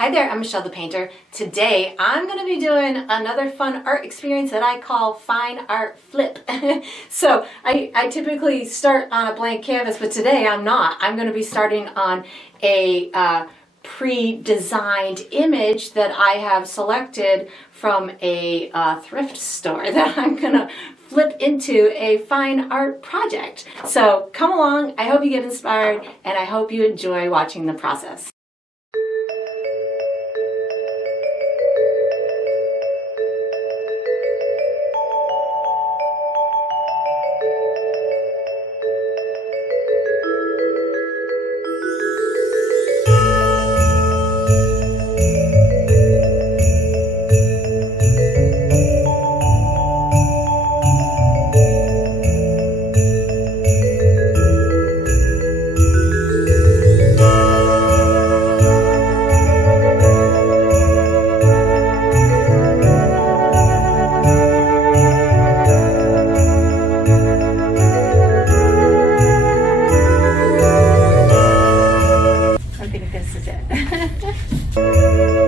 Hi there, I'm Michelle the Painter. Today I'm going to be doing another fun art experience that I call Fine Art Flip. So I typically start on a blank canvas, but today I'm not. I'm going to be starting on a pre-designed image that I have selected from a thrift store that I'm going to flip into a fine art project. So come along, I hope you get inspired, and I hope you enjoy watching the process. I think this is it.